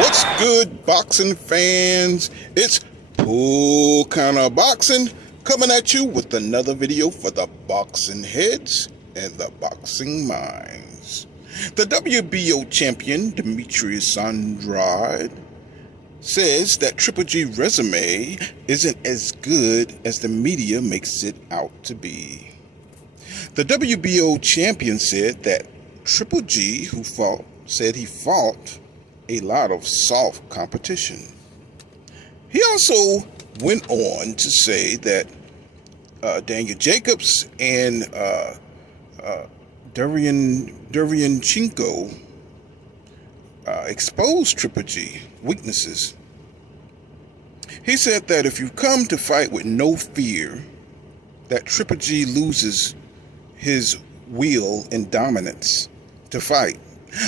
What's good, boxing fans? It's Pool Kinda Boxing coming at you with another video for the boxing heads and the boxing minds. The WBO champion Demetrius Andrade says that Triple G resume isn't as good as the media makes it out to be. The WBO champion said that Triple G, who fought a lot of soft competition. He also went on to say that Daniel Jacobs and Derevyanchenko exposed Triple G weaknesses. He said that if you come to fight with no fear, that Triple G loses his will and dominance to fight.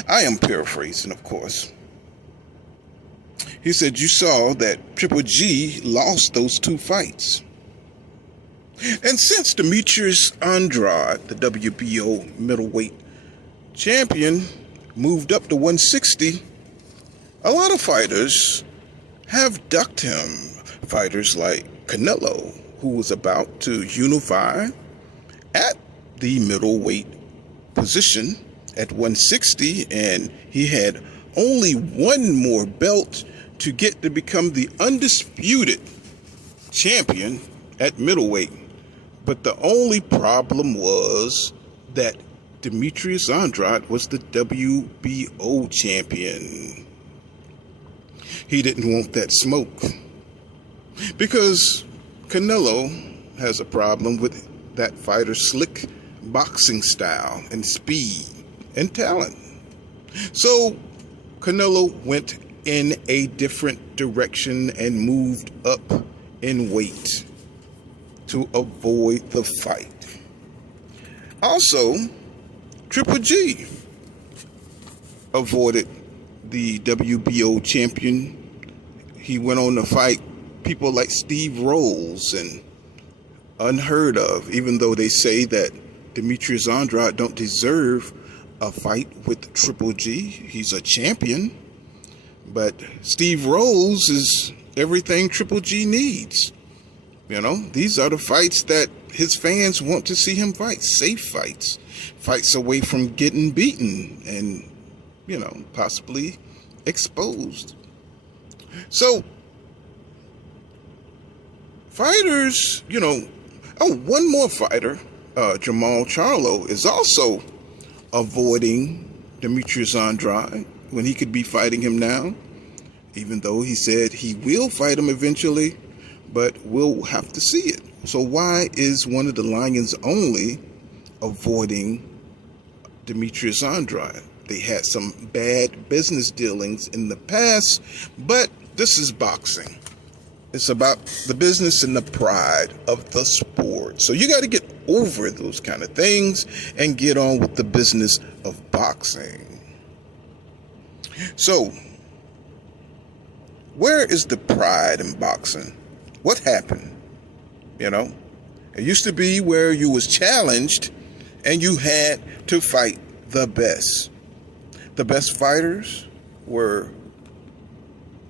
I am paraphrasing, of course. He said you saw that Triple G lost those two fights. And since Demetrius Andrade, the WBO Middleweight champion, moved up to 160, a lot of fighters have ducked him. Fighters like Canelo, who was about to unify at the middleweight position at 160, and he had only one more belt to get to become the undisputed champion at middleweight. But the only problem was that Demetrius Andrade was the WBO champion. He didn't want that smoke because Canelo has a problem with that fighter's slick boxing style and speed and talent. So Canelo went in a different direction and moved up in weight to avoid the fight. Also, Triple G avoided the WBO champion. He went on to fight people like Steve Rolls, and unheard of, even though they say that Demetrius Andrade don't deserve a fight with Triple G. He's a champion. But Steve Rolls is everything Triple G needs. You know, these are the fights that his fans want to see him fight. Safe fights. Fights away from getting beaten and, possibly exposed. So, fighters, one more fighter, Jamal Charlo, is also avoiding Demetrius Andrade when he could be fighting him now, even though he said he will fight him eventually, but we'll have to see it. So why is one of the Lions only avoiding Demetrius Andrade? They had some bad business dealings in the past, but this is boxing. It's about the business and the pride of the sport. So you got to get over those kind of things and get on with the business of boxing. So, where is the pride in boxing? What happened? It used to be where you was challenged and you had to fight the best. The best fighters were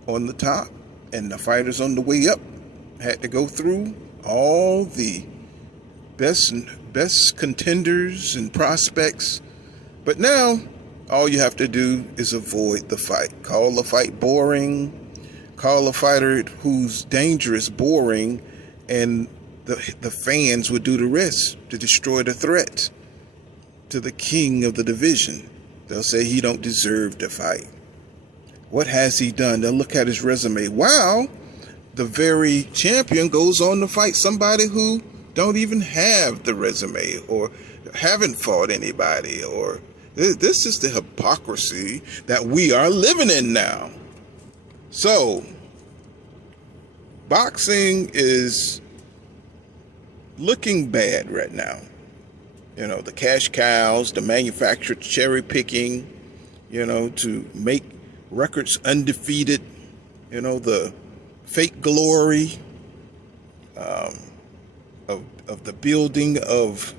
on the top, and the fighters on the way up had to go through all the best contenders and prospects. But now, all you have to do is avoid the fight. Call the fight boring. Call a fighter who's dangerous boring, and the fans would do the rest to destroy the threat to the king of the division. They'll say he don't deserve to fight. What has he done? They'll look at his resume. Wow, the very champion goes on to fight somebody who don't even have the resume or haven't fought anybody. Or this is the hypocrisy that we are living in now. So, boxing is looking bad right now. The cash cows, the manufactured cherry picking, to make records undefeated, the fake glory of the building of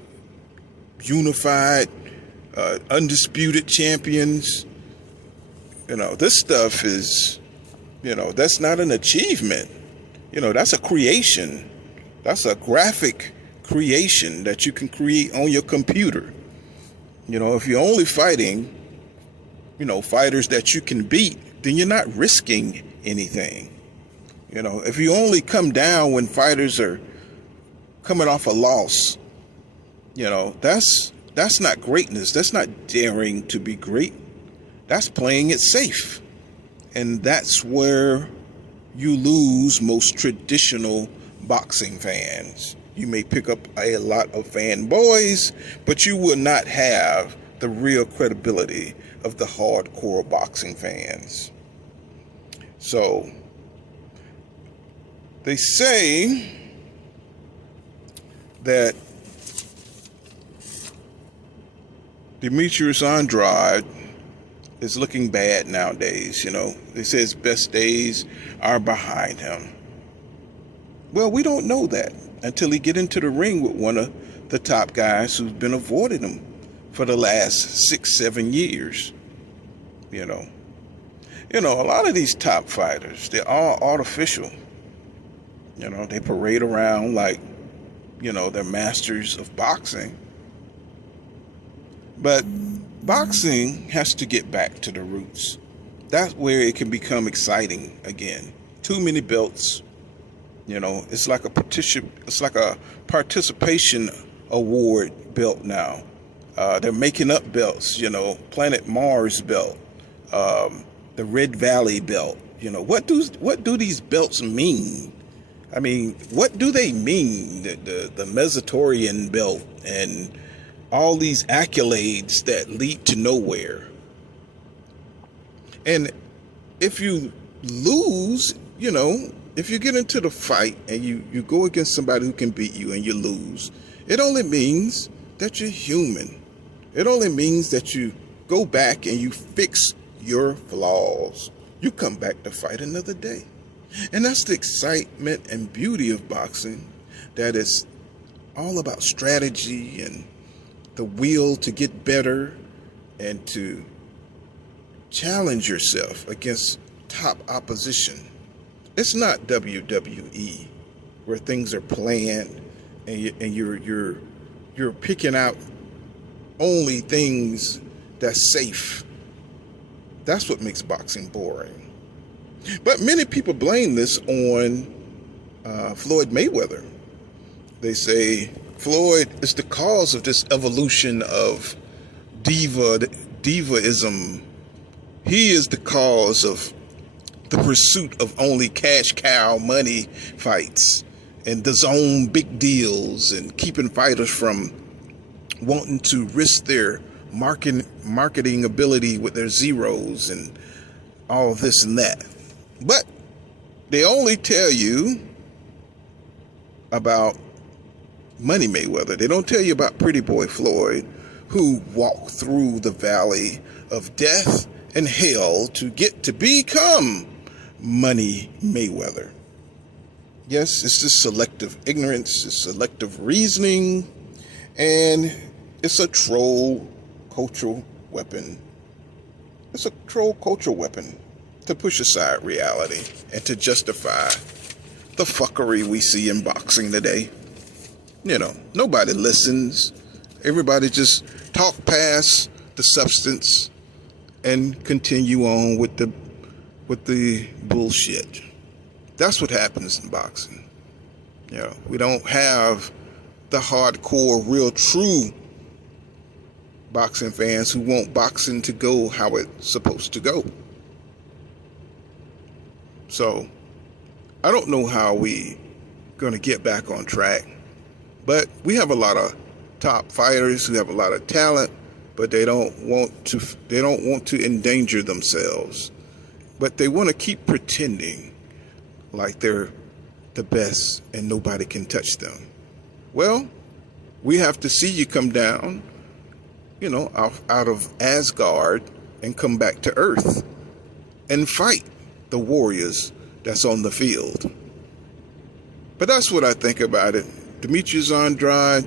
unified, undisputed champions. This stuff is, that's not an achievement. That's a creation. That's a graphic creation that you can create on your computer. If you're only fighting, fighters that you can beat, then you're not risking anything. If you only come down when fighters are coming off a loss, that's not greatness. That's not daring to be great. That's playing it safe. And that's where you lose most traditional boxing fans. You may pick up a lot of fanboys, but you will not have the real credibility of the hardcore boxing fans. So, they say that Demetrius Andrade is looking bad nowadays. They say his best days are behind him. Well, we don't know that until he get into the ring with one of the top guys who's been avoiding him for the last 6-7 years. A lot of these top fighters, they're all artificial. They parade around like, they're masters of boxing. But boxing has to get back to the roots. That's where it can become exciting again. Too many belts. It's like a participation award belt now. They're making up belts. Planet Mars belt, the Red Valley belt. What do these belts mean? I mean, what do they mean? The Mesotorian belt and all these accolades that lead to nowhere. And if you lose, if you get into the fight and you go against somebody who can beat you and you lose, it only means that you're human. It only means that you go back and you fix your flaws. You come back to fight another day. And that's the excitement and beauty of boxing, that it's all about strategy and the will to get better and to challenge yourself against top opposition. It's not WWE where things are planned and you're picking out only things that's safe. That's what makes boxing boring. But many people blame this on Floyd Mayweather. They say Floyd is the cause of this evolution of divaism. He is the cause of the pursuit of only cash cow money fights and the zone big deals and keeping fighters from wanting to risk their marketing ability with their zeros and all this and that. But they only tell you about Money Mayweather. They don't tell you about Pretty Boy Floyd, who walked through the valley of death and hell to get to become Money Mayweather. Yes, it's just selective ignorance, it's selective reasoning, and it's a troll cultural weapon. It's a troll cultural weapon to push aside reality and to justify the fuckery we see in boxing today. Nobody listens. Everybody just talk past the substance and continue on with the bullshit. That's what happens in boxing. We don't have the hardcore, real, true boxing fans who want boxing to go how it's supposed to go. So, I don't know how we going to get back on track, but we have a lot of top fighters who have a lot of talent, but they don't want to endanger themselves. But they want to keep pretending like they're the best and nobody can touch them. Well, we have to see you come down, out of Asgard and come back to Earth and fight the warriors that's on the field. But that's what I think about it. Demetrius Andrade,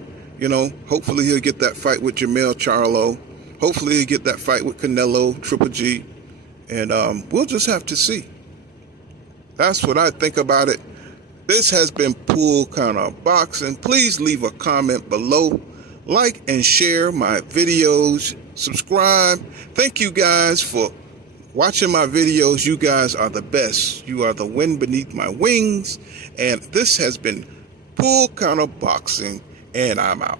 hopefully he'll get that fight with Jermell Charlo. Hopefully he'll get that fight with Canelo, Triple G. And we'll just have to see. That's what I think about it. This has been Pool Corner Boxing. Please leave a comment below. Like and share my videos. Subscribe. Thank you guys for watching my videos. You guys are the best. You are the wind beneath my wings. And this has been Pool Corner Boxing. And I'm out.